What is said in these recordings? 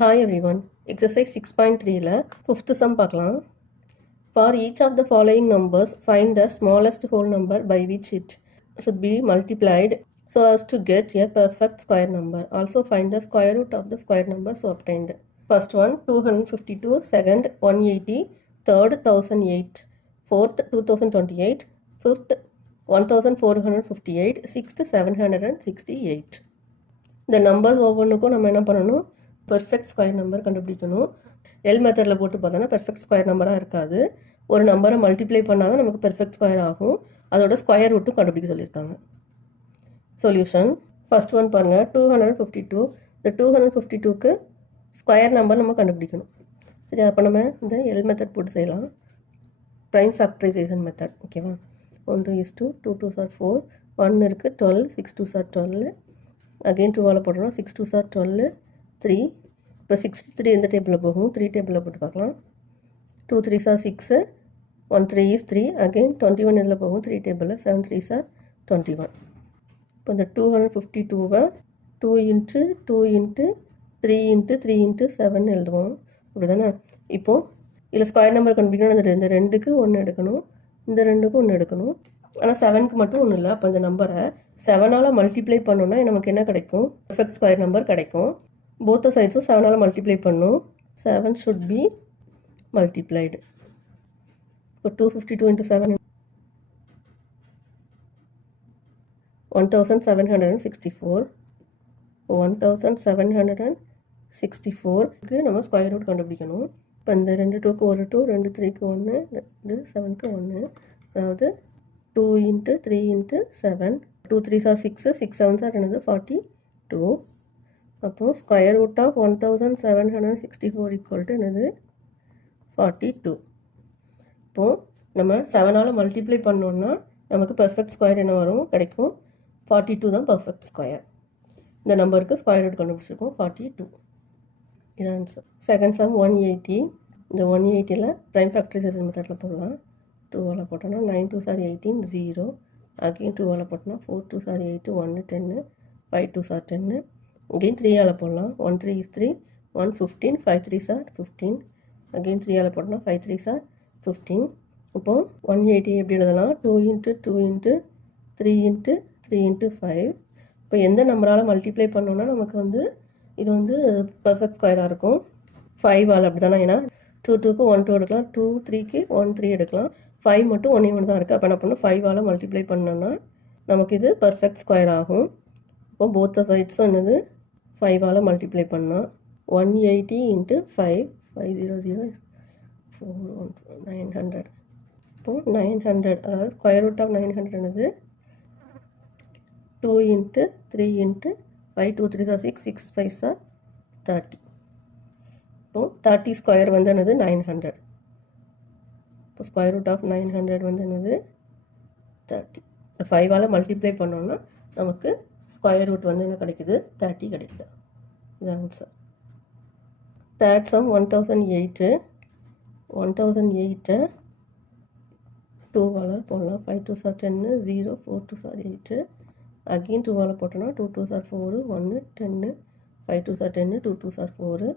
Hi everyone. Exercise 6.3 fifth sum பார்க்கலாம். For each of the following numbers, find the smallest whole number by which it should be multiplied so as to get a perfect square number. Also find the square root of the square number so obtained. First one 252, second 180, third 1008, fourth 2028, fifth 1458, sixth 768. இந்த numbers ஒவ்வொன்றுக்கும் நம்ம என்ன பண்ணணும், perfect square number கண்டுபிடிக்கணும். L மெத்தடில் போட்டு பார்த்தோன்னா perfect square நம்பராக இருக்காது. ஒரு நம்பரை மல்டிப்ளை பண்ணால் தான் நமக்கு பெர்ஃபெக்ட் ஸ்கொயர் ஆகும். அதோட ஸ்கொயர் ரூட்டும் கண்டுபிடிக்க சொல்லியிருக்காங்க. சொல்யூஷன் ஃபர்ஸ்ட் ஒன் பாருங்கள், 252. இந்த 252க்கு ஸ்கொயர் நம்பர் நம்ம கண்டுபிடிக்கணும். சரி, அப்போ நம்ம இந்த எல் மெத்தட் போட்டு செய்யலாம். Prime factorisation method. ஓகேவா? 1 2 2 2 சார் 4, 1 இருக்குது 12, 6 2 சார் 12, அகெயின் 2 போட்டோம்னா 6 2 சார் 12, 3. இப்போ 63 எந்த டேபிளில் போகும், 3 டேபிளில் போட்டு பார்க்கலாம். 2 3 சார் 6, 1 3 is 3, அகெயின் 21 இதில் போகும் 3 டேபிளில், 7 3 சார் 21. இப்போ இந்த 252வை 2 × 2 × 3 × 3 × 7 எழுதுவோம். அப்படி தானே? இப்போது இதில் ஸ்கொயர் நம்பர் கண்டுபிடிக்கணும். இந்த 2க்கு 1 எடுக்கணும், இந்த 2க்கு 1 எடுக்கணும். ஆனால் 7க்கு மட்டும் ஒன்றும் இல்லை. அப்போ இந்த நம்பரை 7ஆல் மல்டிப்ளை பண்ணோன்னா நமக்கு என்ன கிடைக்கும், பெர்ஃபெக்ட் ஸ்கொயர் நம்பர் கிடைக்கும். போத் சைட்ஸும் 7ஆல் மல்டிப்ளை பண்ணும். 7 ஷுட் பி மல்டிப்ளைடு. இப்போ 252 × 7 1764. 1764க்கு நம்ம ஸ்கொயர் ரூட் கண்டுபிடிக்கணும். இப்போ இந்த 2 2க்கு 1 2, 2 3க்கு 1, 2 7க்கு 1, அதாவது 2 × 3 × 7, 2 3 சார் 6, 6 7 சார் என்னது 42. அப்போது square root of 1764 equal to என்னது 42. இப்போது நம்ம 7ஆல் மல்டிப்ளை பண்ணோன்னா நமக்கு பெர்ஃபெக்ட் ஸ்கொயர் என்ன வரும் கிடைக்கும், 42 தான் பெர்ஃபெக்ட் ஸ்கொயர். இந்த நம்பருக்கு ஸ்கொயர் ரூட் கண்டுபிடிச்சிருக்கோம் 42. இதான் ஆன்சர். Second sum 180. இந்த 180ல் ப்ரைம் ஃபேக்டரைசேஷன் மெத்தடில் போடலாம். 2ஆல் போட்டோன்னா 9 2 சார் 18, 0. அகெயின் 2ஆல் போட்டோன்னா 4 2 சார் 8, 1 10, 5 2 சார் 10. அகெயின் 3ஆல் போடலாம். 1 3 is 3, 1 15, 5 3 சார் 15. அகெயின் 3ஆல் போட்டோன்னா 5 3 சார் 15. இப்போது 180 எப்படி எழுதலாம், 2 × 2 × 3 × 3 × 5. இப்போ எந்த நம்பரால் மல்டிப்ளை பண்ணோன்னா நமக்கு வந்து இது வந்து பெர்ஃபெக்ட் ஸ்கொயராக இருக்கும். 5ஆல் அப்படி தானே, ஏன்னா 2 2க்கு 1 2 எடுக்கலாம், 2 3க்கு 1 3 எடுக்கலாம். 5 மட்டும் 1 1 தான் இருக்குது. அப்போ என்ன பண்ணணும், 5ஆல் மல்டிப்ளை பண்ணோன்னா நமக்கு இது பெர்ஃபெக்ட் ஸ்கொயர் ஆகும். இப்போ போத் சைட்ஸும் என்னது 5ஆல் மல்டிப்ளை பண்ணால் 180 × 5, 500 4 900. இப்போது 900, அதாவது ஸ்கொயர் ரூட் ஆஃப் 900 என்னது 2 × 3 × 5, 2 3 சார் 6, 6 5 சார் 30. இப்போது 30 ஸ்கொயர் வந்து என்னது 900. இப்போ ஸ்கொயர் ரூட் ஆஃப் 900 வந்து என்னது 30. 5ஆல் மல்டிப்ளை பண்ணோன்னா நமக்கு ஸ்கொயர் ரூட் வந்து என்ன கிடைக்குது, 30 கிடைக்குது. இது ஆன்சர். Third sum 1008. 1008 2ஆல் போடலாம். 5 2 சார் 10, 0 4 2 சார் 8. அகெயின் 2ஆல் போட்டோன்னா 2 2 சார் 4, 1 10, 5 2 சார் 10, 2 2 சார் 4.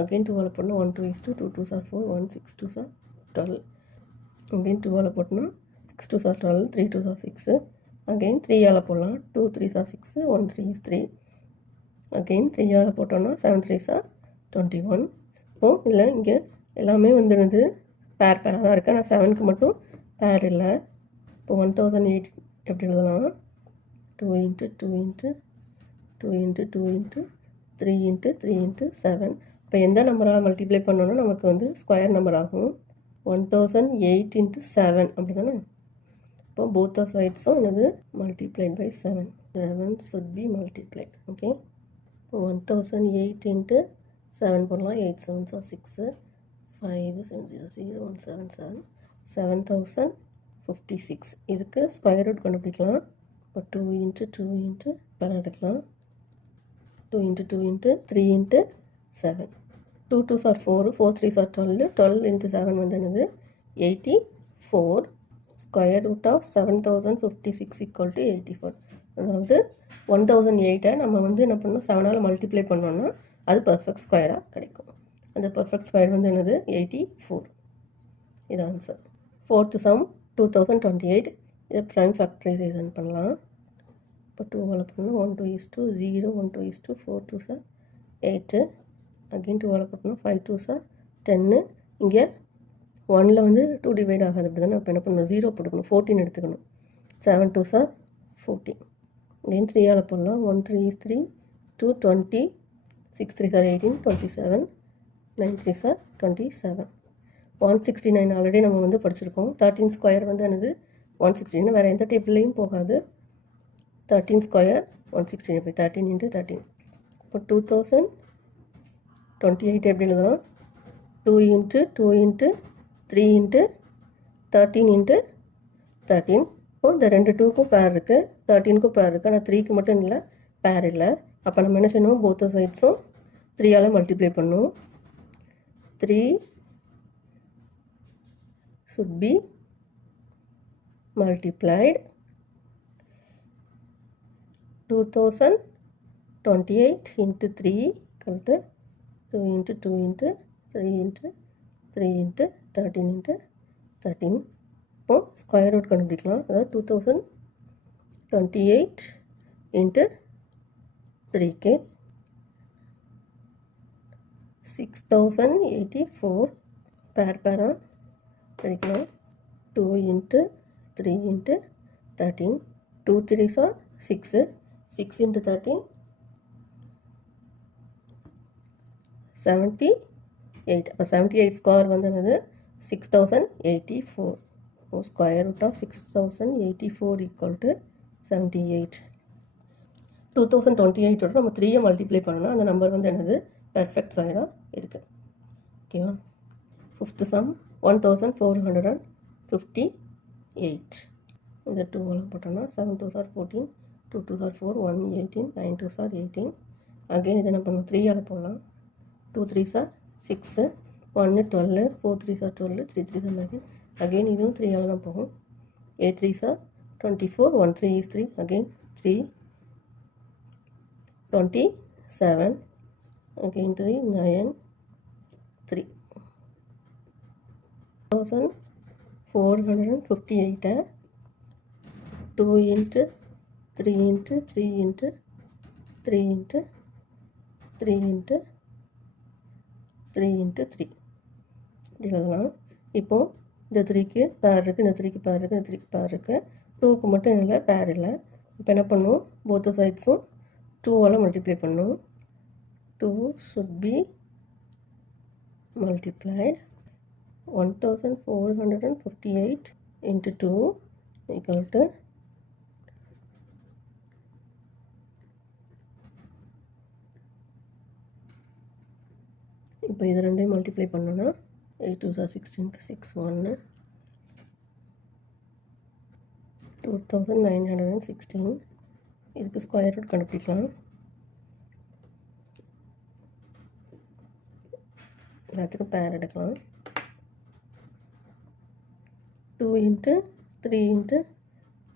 அகெயின் 2ஆல் போட்டோன்னா 1 2 is 2, 2 2 சார் 4, 1 6 2 சார் 12. அகெயின் 2ஆல் போட்டோன்னா 6 2 சார் 12, 3 2 சார் 6. அகெயின் 3ஆல் போடலாம். 2 3 சார் 6, 1 3 is 3. அகெயின் 3ஆல் போட்டோன்னா 7 3 சார் 21. இப்போது இதில் இங்கே எல்லாமே வந்துடுது பேர் பேராக தான் இருக்குது. ஆனால் 7க்கு மட்டும் பேர் இல்லை. இப்போ 1008 எப்படி எழுதலாம், 2 × 2 × 2 × 2 × 3 × 3 × 7. இப்போ எந்த நம்பரால் மல்டிப்ளை பண்ணோன்னா நமக்கு வந்து ஸ்கொயர் நம்பர் ஆகும். 1008 × 7 அப்படி தானே? இப்போ போத் சைட்ஸும் என்னது multiplied by 7. 7 should be multiplied. Okay, இப்போ 1008 × 7 போடலாம். 8 7 சார் 6, 5 7 0 0 1 7 7, 7056. இதுக்கு ஸ்கொயர் ரூட் கண்டுபிடிக்கலாம். இப்போ 2 × 2 × படம் எடுக்கலாம். 2 × 2 × 3 × 7. 2 2 சார் 4, 4 3 சார் 12, 12 × 7 வந்து என்னது 84. Square root of 7056 equal to 84. அதாவது 1008 நம்ம வந்து என்ன பண்ணணும், 7ஆல் மல்டிப்ளை பண்ணோன்னா அது பர்ஃபெக்ட் ஸ்கொயராக கிடைக்கும். அந்த பர்ஃபெக்ட் ஸ்கொயர் வந்து என்னது 84. இது ஆன்சர். 4th some 2028. இதை ப்ரைம் ஃபேக்டரைசேஷன் பண்ணலாம். இப்போ 2 பண்ணணும் 1 2 is to 0 1 2 is to 4 2 sir 8. Again 2 போட்டோம்னா 5 2 சார் 10. இங்கே 1ல் வந்து 2 டிவைட் ஆகாது அப்படி தானே. அப்போ என்ன பண்ணணும் 0 போட்டுக்கணும் 14 எடுத்துக்கணும். 7 2 சார் 14. அகெயின் 3 போடலாம் 1 3 is 3 2 20 6 3 சார் 18 27 9 3 சார் 27. 169 ஆல்ரெடி நம்ம வந்து படிச்சிருக்கோம். 13 ஸ்கொயர் வந்து என்னது 169. வேறு எந்த டேபிள்லையும் போகாது. 13 ஸ்கொயர் 169 எப்படி 13 × 13. இப்போ 2028 எப்படி எழுதலாம் 2 × 2 × 3 × 13 × 13. இப்போ இந்த 2க்கும் பேர் இருக்குது 13க்கும் பேர் இருக்குது. ஆனால் 3க்கு மட்டும் இல்லை பேர் இல்லை. அப்போ நம்ம என்ன செய்யணும் போத் சைட்ஸும் 3ஆல் மல்டிப்ளை பண்ணணும். 3 should be multiplied 2028 into 3 equal to 2 into 2 into 3 into 3 into 13 into 13. இப்போ ஸ்கொயர் ரூட் கண்டுபிடிக்கலாம். அதாவது 2028 into 3க்கு 6084 பேராக கிடைக்கலாம். 2 into 3 into 13 2 3s are 6 6 into 13 78. அப்போ 78 ஸ்கொயர் வந்து என்னது 6084. Square root of 6084 equal to 78. 2028 நம்ம 3 மல்டிப்ளை பண்ணோன்னா அந்த நம்பர் வந்து என்னது பெர்ஃபெக்ட் ஸ்கொயராக இருக்குது. ஓகேவா. 5th some 1458. இந்த 2 போட்டோம்னா 7 2s are 14 2 2s are 4 1 18 9 2s are 18. Again இதை என்ன பண்ணணும் 3 போடலாம். 2 3s are 6 1 12 4 3s are 12 3 3s are 19. Again இதுவும் 3 தான் போகும். 8 3s are 24 1 3 is 3 again 3 27 again 3 9 3. 1458 2 into 3 into 3 into 3 into 3 into 3 into 3 எழுதலாம். இப்போ இந்த 3க்கு பேர் இருக்குது இந்த 3க்கு பேர் இருக்குது இந்த 3க்கு பேர் இருக்குது 2க்கு மட்டும் இல்லை பேர் இல்லை. இப்போ என்ன பண்ணும் போத் சைட்ஸும் 2ஆல் மல்டிப்ளை பண்ணும். 2 should be multiplied 1458 into 2 equal to இப்போ இது ரெண்டையும் மல்டிப்ளை பண்ணோன்னா 8 2s are 16 6 1 2916. இதுக்கு ஸ்கொயர் ரூட் கண்டுபிடிக்கலாம். எல்லாத்துக்கும் பேர் எடுக்கலாம். 2 into 3 into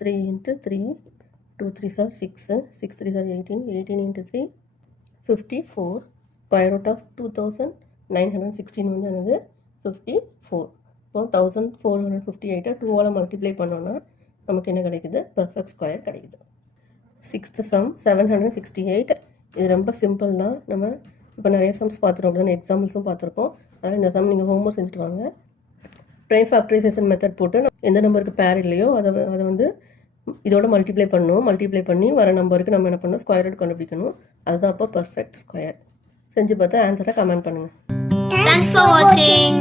3 into 3 2 3s are 6 6 3s are 18 18 into 3 54. Square root of 2916 வந்து என்னது 54. இப்போ 1458 2ஆல் மல்டிப்ளை பண்ணோன்னா நமக்கு என்ன கிடைக்குது பெர்ஃபெக்ட் ஸ்கொயர் கிடைக்குது. 6th some 768. இது ரொம்ப சிம்பிள் தான். நம்ம இப்போ நிறைய சம்ஸ் பார்த்துருக்கோம் அப்படி தான் எக்ஸாம்பிள்ஸும் பார்த்துருக்கோம். அதனால் இந்த சம் நீங்கள் ஹோம்ஒர்க் செஞ்சுட்டு வாங்க. ப்ரைம் ஃபேக்டரைசேஷன் மெத்தட் போட்டு எந்த நம்பருக்கு பேர் இல்லையோ அதை வந்து இதோட மல்டிப்ளை பண்ணணும். மல்டிப்ளை பண்ணி வர நம்பருக்கு நம்ம என்ன பண்ணணும் ஸ்கொயர் ரூட் கண்டுபிடிக்கணும். அதுதான் அப்போ பர்ஃபெக்ட் ஸ்கொயர். செஞ்சு பார்த்து ஆன்சரை கமெண்ட் பண்ணுங்கள். Thanks for watching.